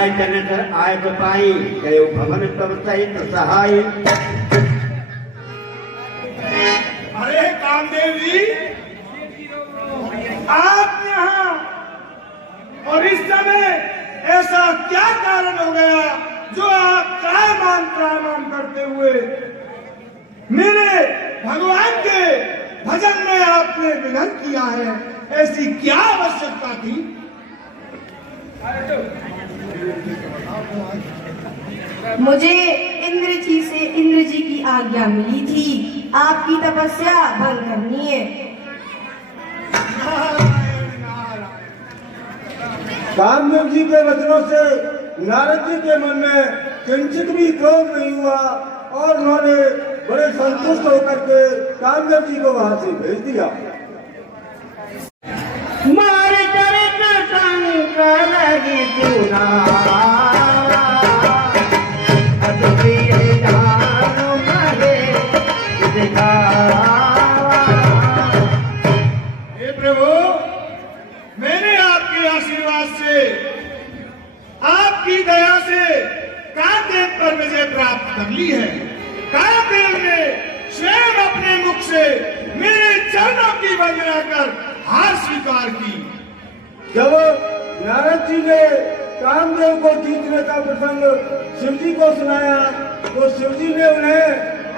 आय जन आय तो पाई गयो भवन तब सहित सहाय। अरे कामदेव जी, आप यहाँ और इस समय ऐसा क्या कारण हो गया जो आप त्रायमाम करते हुए मेरे भगवान के भजन में आपने विघ्न किया है? ऐसी क्या आवश्यकता थी? मुझे इंद्र जी की आज्ञा मिली थी, आपकी तपस्या भंग करनी है। कामदेव जी के वचनों से नारद जी के मन में किंचित भी क्रोध नहीं हुआ और उन्होंने बड़े संतुष्ट होकर के कामदेव जी को वहां से भेज दिया। मारे चरित संग लगी चूना हे प्रभु, मैंने आपके आशीर्वाद से, आपकी दया से कामदेव पर विजय प्राप्त कर ली है। कामदेव ने स्वयं अपने मुख से मेरे चरणों की वंदना कर हार स्वीकार की। जब नारद जी ने कामदेव को जीतने का प्रसंग शिव जी को सुनाया तो शिव जी ने उन्हें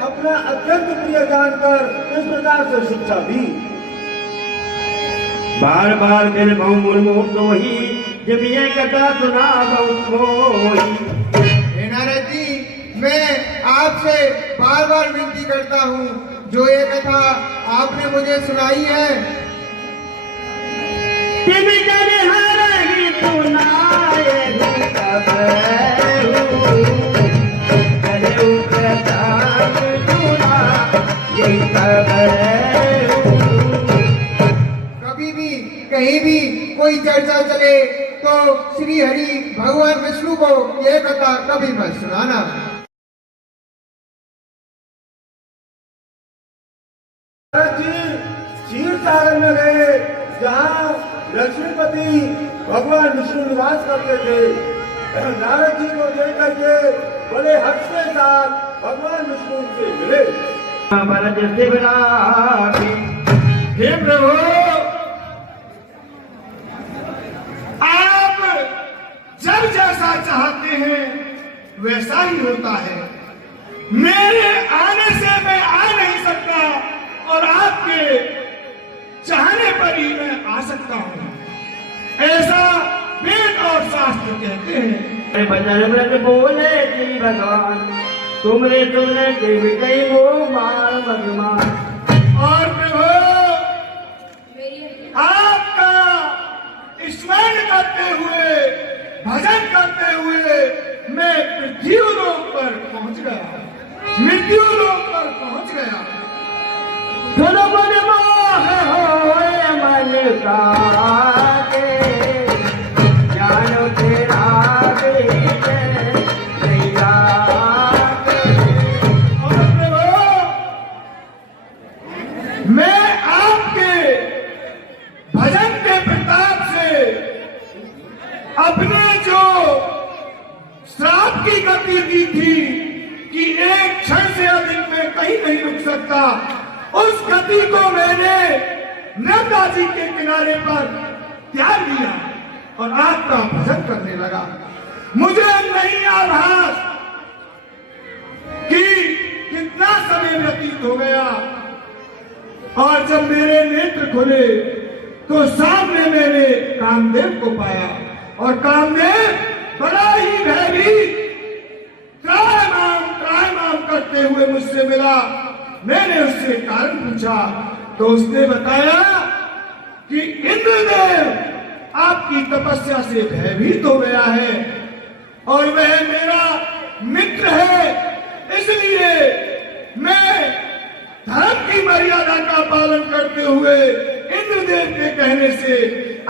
अपना अत्यंत प्रिय जानकर इस प्रकार से शिक्षा दी। बार बार दिल बहुमुख ही जब ये कथा सुना बहु। हे नारद जी, मैं आपसे बार बार विनती करता हूँ, जो ये कथा आपने मुझे सुनाई है कभी भी कहीं भी कोई चर्चा चले तो श्री हरि भगवान विष्णु को यह कथा कभी मत सुनाना। नारद जी क्षीर सागर में गए जहाँ लक्ष्मीपति भगवान विष्णु निवास करते थे। नारद जी को देख करके बड़े हर्ष के साथ भगवान विष्णु से मिले। हे प्रभु, आप जब जैसा चाहते हैं वैसा ही होता है। मेरे आने से मैं आ नहीं सकता और आपके चाहने पर ही मैं आ सकता हूँ, ऐसा वेद और शास्त्र कहते हैं। भजन व्रत बोले श्री भगवान तुमरे तुमने देवी वो मार भगवान। और प्रभु, आपका स्मरण करते हुए, भजन करते हुए मैं पृथ्वी लोक पर पहुंच गया, मृत्यु लोक पर पहुंच गया। मन का जानो तेरा मैं आपके भजन के प्रताप से अपने जो श्राप की गति दी थी कि एक क्षण से अधिक में कहीं नहीं रुक सकता, उस गति को मैंने नर्मदा जी के किनारे पर त्याग दिया और आपका भजन करने लगा। मुझे नहीं आभास कि कितना समय व्यतीत हो गया और जब मेरे नेत्र खुले तो सामने मैंने कामदेव को पाया और कामदेव बड़ा ही भयभीत त्रायमाम करते हुए मुझसे मिला। मैंने उससे कारण पूछा तो उसने बताया कि इंद्रदेव आपकी तपस्या से भयभीत हो गया है और वह मेरा मित्र है, इसलिए मैं धर्म की मर्यादा का पालन करते हुए इंद्रदेव के कहने से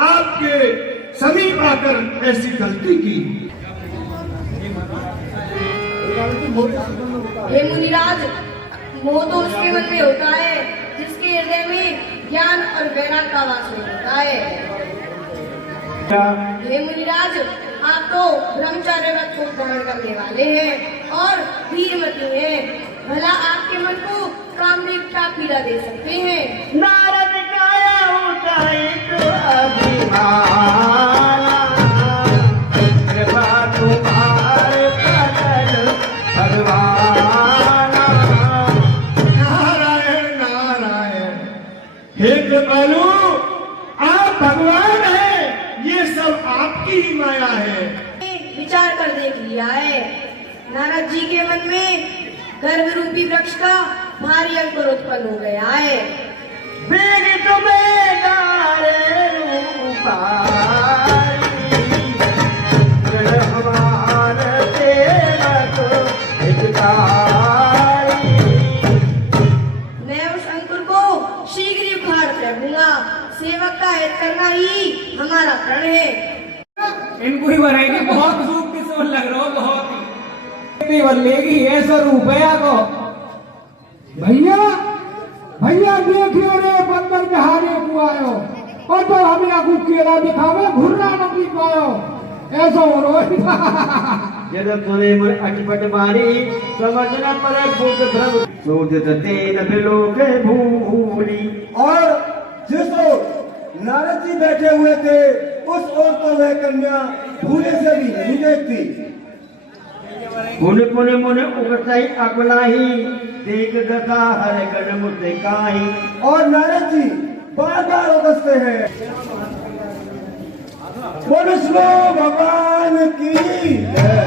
आपके समीप आकर ऐसी गलती की। हे मुनिराज, मोह तो उसके मन में होता है जिसके हृदय में ज्ञान और वैराग का वास नहीं होता है। हे मुनिराज, आप तो ब्रह्मचार्य व्रत को धारण करने वाले हैं और धीरमती हैं। भला आपके मन को कामदेव क्या पीड़ा दे सकते हैं? नारद काया ऊंचाई तो अभिमाना, कृपा तुम्हारे प्रकट भगवाना। नारायण नारायण। हे कृपालु, आप भगवान हैं, ये सब आपकी ही माया है। विचार कर देख लिया है। नारद जी के मन में गर्भ रूपी वृक्ष का भारी अंकुर उत्पन्न हो गया है। वेग तुम्हें गारे रूपारी, जड़ हमारे सेवक हितकारी। मैं उस अंकुर को शीघ्र ही उखाड़ फेंकूंगा। सेवक का हित करना ही हमारा प्रण है। इनको ही बनाएगी, बहुत सूख के सोल लग रहा हो, बहुत ही लेगी ऐसा रूप है को। भैया भैया देखियो रे बंदर बिहारे को आयो और तो हमें आगू केला दिखावे घुरना नहीं पायो ऐसा हो रहा। जब सुने मन अटपट मारी, समझना पर भूख भ्रम, सोचत तेन बिलोक भूली। और जिस ओर नारद जी बैठे हुए थे उस ओर तो वह कन्या भूले से भी नहीं देखती। पुन पुन मुन उगतई अकुलाही, देख दशा हर गण मुझे काही। और नारद जी बार बार उगसते हैं। बोलो श्लो भगवान की जय।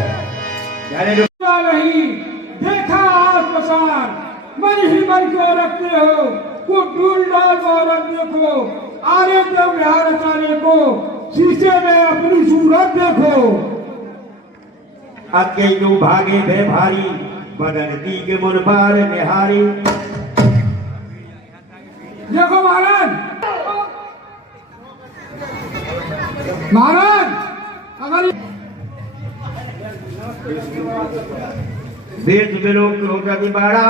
नहीं देखा आज पसार मन ही मन क्यों रखते हो को डूल डाल और देखो आरे देव बिहार चारे को शीशे में अपनी सूरत देखो। अके जो भागे भे भारी, बदन दी के मुन बार निहारी। देखो महाराज महाराज अगर देश बिलोक होता बाड़ा,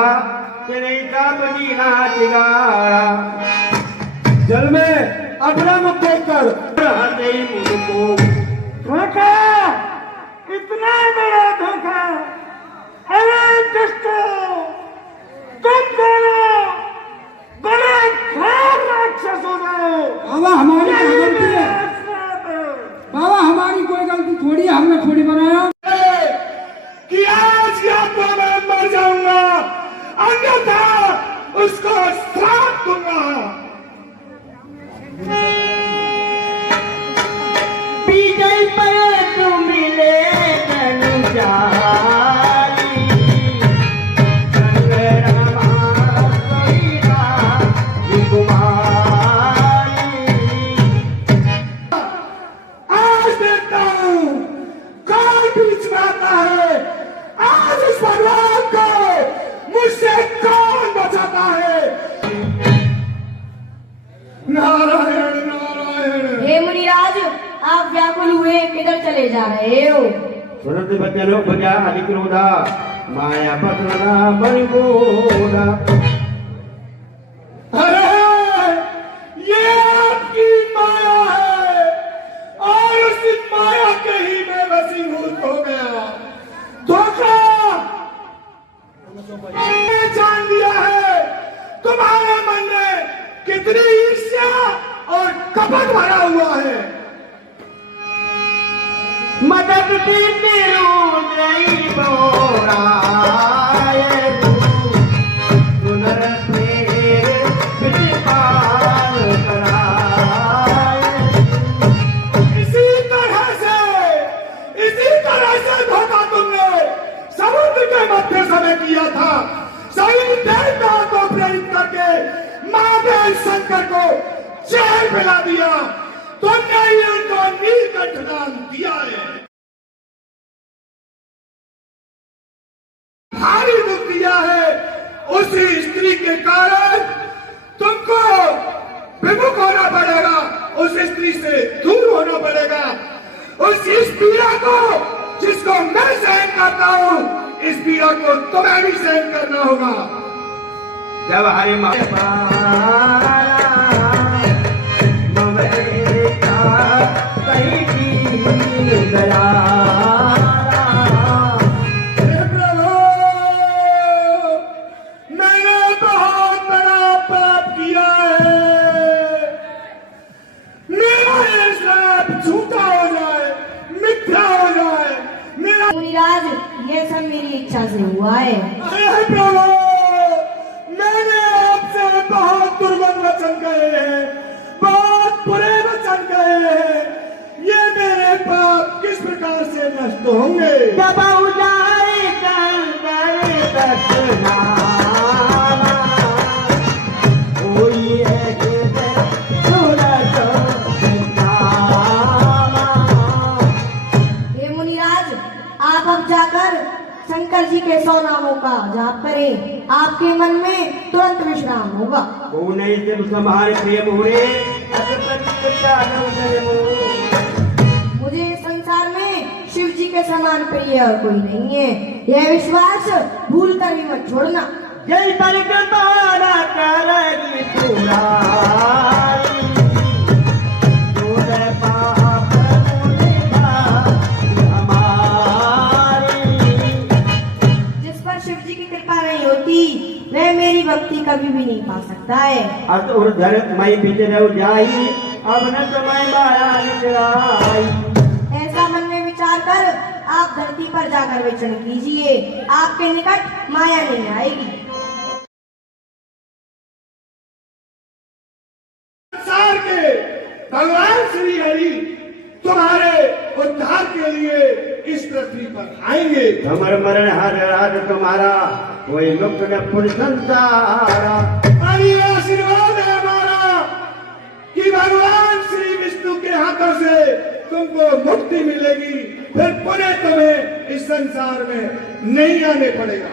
तेरे का बनी नाच गाड़ा। जल में अपना मुख देखकर हंसे मुझको धोखा इतना बड़ा धोखा। अरे दोस्तों तुम दोनों बड़े घोर राक्षस हो गए। बाबा हमारी कोई गलती है, बाबा हमारी कोई गलती थोड़ी है, हमने थोड़ी बनाया कि आज या तो मैं मर जाऊंगा अन्यथा उसको श्राप दूंगा। पीछे पर तुम मिले धनुषारी, संग्रामा कविता कुमारी। आज देखता हूं कौन बीच में आता है। आज इस भगवान को मुझसे कौन बचाता है। नारायण नारायण। हे मुनिराज, आप व्याकुल हुए किधर चले जा रहे हो? सुरत बचलो भजा अधिक्रोधा, माया पतना बनिबोधा। अरे ये आपकी माया है और उस माया के ही में वसीभूत हो गया। धोखा मैंने जान लिया है तुम्हारे मन में कितनी ईर्ष्या और कपट भरा हुआ है। मदद दीते रोई बोराए, सुनर तेरे विपाल कराए। इसी तरह से धोखा तुमने समुद्र के मध्य समय किया था। सही देवता को प्रेरित करके महादेव शंकर को जेल फैला दिया। तुमने ही उनको नीलकंठ नाम दिया है। भारी दुख दिया है। उसी स्त्री के कारण तुमको विमुख होना पड़ेगा, उस स्त्री से दूर होना पड़ेगा। उस इस पीड़ा को जिसको मैं सहन करता हूं, इस पीड़ा को तुम्हें भी सहन करना होगा। जब हरि कहीं सब झूठा हो जाए, मिथ्या हो जाए। मेरा मुनिराज, ये सब मेरी इच्छा से हुआ है। अरे प्रभु, मैंने आपसे बहुत दुर्गम वचन कहे हैं, बहुत बुरे वचन कहे हैं। ये मेरे पाप किस प्रकार से नष्ट होंगे? दबाऊ जाए गंगे दक्षिणामा, कोई है कि सूरज सितामा। हे मुनिराज, आप अब जाकर शंकर जी के 100 नामों का जाप करें, आपके मन में तुरंत विश्राम होगा। कौन है जब समारे प्रेम हुए मुझे इस संसार में शिव जी के समान प्रिय और कोई नहीं है, यह विश्वास भूल कर भी मत छोड़ना। जय पर कृपाना करेगी पुरानी, तूने पाप हमारी। जिस पर शिव जी की कृपा नहीं होती, वह मेरी भक्ति कभी भी नहीं पा सकता है। असुर धरत मई बिजरऊ जाई, अब न तुम्हें माया निकलाई। ऐसा मन में विचार कर आप धरती पर जाकर विचरण कीजिए, आपके निकट माया नहीं आएगी। संसार के भगवान श्री हरि तुम्हारे उद्धार के लिए इस पृथ्वी पर आएंगे। हमर मरण हर रात तुम्हारा, कोई मुक्त न पुर संसारा। और ये आशीर्वाद है हमारा कि भगवान श्री विष्णु के हाथों से तुमको मुक्ति मिलेगी, फिर पुनः तुम्हें इस संसार में नहीं आने पड़ेगा।